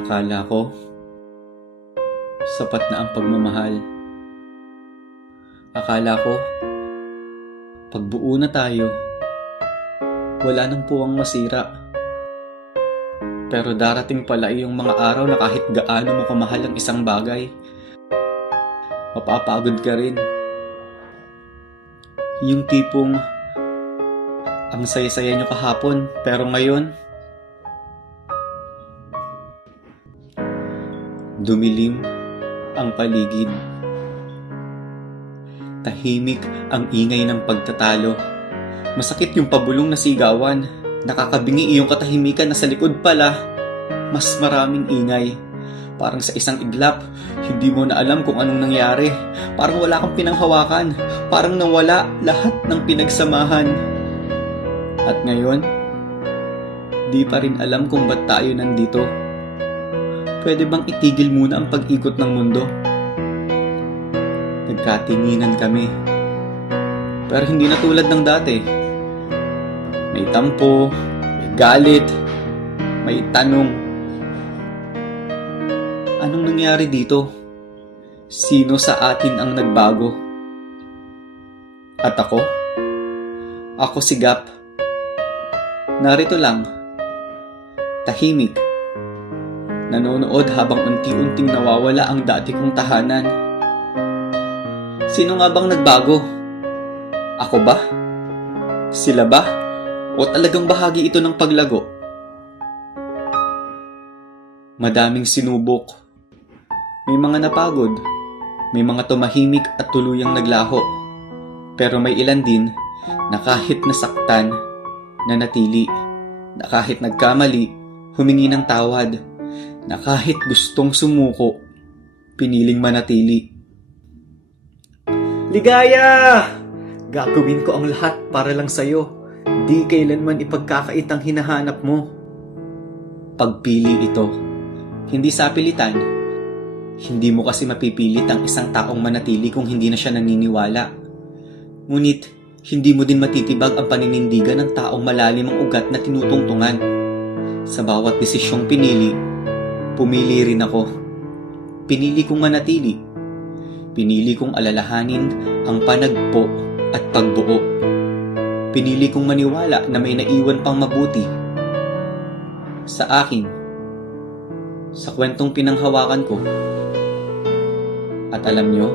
Akala ko, sapat na ang pagmamahal. Akala ko, pagbuo na tayo, wala nang puwang masira. Pero darating pala yung mga araw na kahit gaano mo kamahal ang isang bagay, mapapagod ka rin. Yung tipong, ang saya-saya nyo kahapon, pero ngayon, dumilim ang paligid. Tahimik ang ingay ng pagtatalo. Masakit yung pabulong na sigawan. Nakakabingi iyong katahimikan na sa likod pala. Mas maraming ingay. Parang sa isang iglap, hindi mo na alam kung anong nangyari. Parang wala kang pinanghawakan. Parang nawala lahat ng pinagsamahan. At ngayon, di pa rin alam kung ba't tayo nandito. Pwede bang itigil muna ang pag-ikot ng mundo? Nagkatinginan kami. Pero hindi na tulad ng dati. May tampo, may galit, may tanong. Anong nangyari dito? Sino sa atin ang nagbago? At ako? Ako si Gap. Narito lang. Tahimik nanonood habang unti-unting nawawala ang dati kong tahanan. Sino nga bang nagbago? Ako ba? Sila ba? O talagang bahagi ito ng paglago? Madaming sinubok. May mga napagod. May mga tumahimik at tuluyang naglaho. Pero may ilan din na kahit nasaktan, na natili, na kahit nagkamali, humingi ng tawad na kahit gustong sumuko, piniling manatili. Ligaya! Gagawin ko ang lahat para lang sa'yo. Di kailanman ipagkakait ang hinahanap mo. Pagpili ito. Hindi sa pilitan. Hindi mo kasi mapipilit ang isang taong manatili kung hindi na siya naniniwala. Ngunit, hindi mo din matitibag ang paninindigan ng taong malalim ang ugat na tinutungtungan. Sa bawat desisyong pinili, pumili rin ako. Pinili kong manatili. Pinili kong alalahanin ang panagpo at pagbuo. Pinili kong maniwala na may naiwan pang mabuti. Sa akin, sa kwentong pinanghawakan ko. At alam nyo,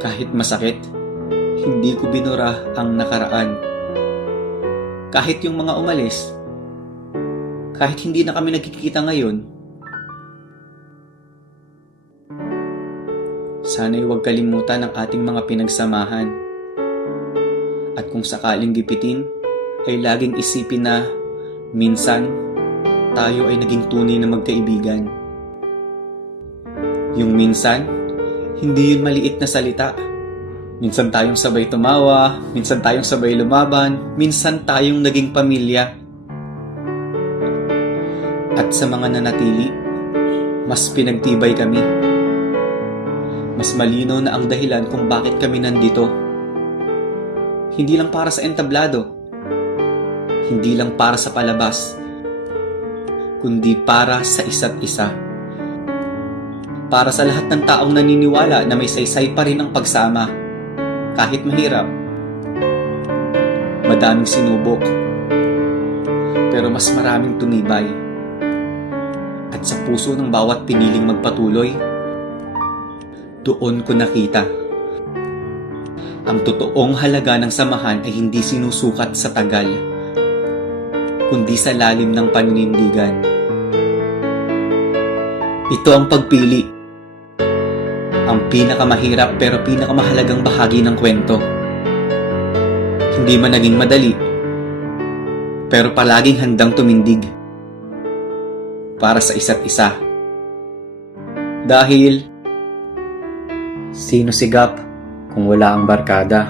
kahit masakit, hindi ko binura ang nakaraan. Kahit yung mga umalis, kahit hindi na kami nagkikita ngayon, sana'y huwag kalimutan ang ating mga pinagsamahan. At kung sakaling gipitin, ay laging isipin na minsan tayo ay naging tunay na magkaibigan. Yung minsan, hindi yun maliit na salita. Minsan tayong sabay tumawa, minsan tayong sabay lumaban, minsan tayong naging pamilya. At sa mga nanatili, mas pinagtibay kami. Mas malinaw na ang dahilan kung bakit kami nandito. Hindi lang para sa entablado. Hindi lang para sa palabas. Kundi para sa isa't isa. Para sa lahat ng taong naniniwala na may saysay pa rin ang pagsama. Kahit mahirap. Madaming sinubok. Pero mas maraming tumibay. At sa puso ng bawat piniling magpatuloy, doon ko nakita. Ang totoong halaga ng samahan ay hindi sinusukat sa tagal, kundi sa lalim ng paninindigan. Ito ang pagpili. Ang pinakamahirap pero pinakamahalagang bahagi ng kwento. Hindi man naging madali, pero palaging handang tumindig para sa isa't isa. Dahil Sino si Gap kung wala ang barkada?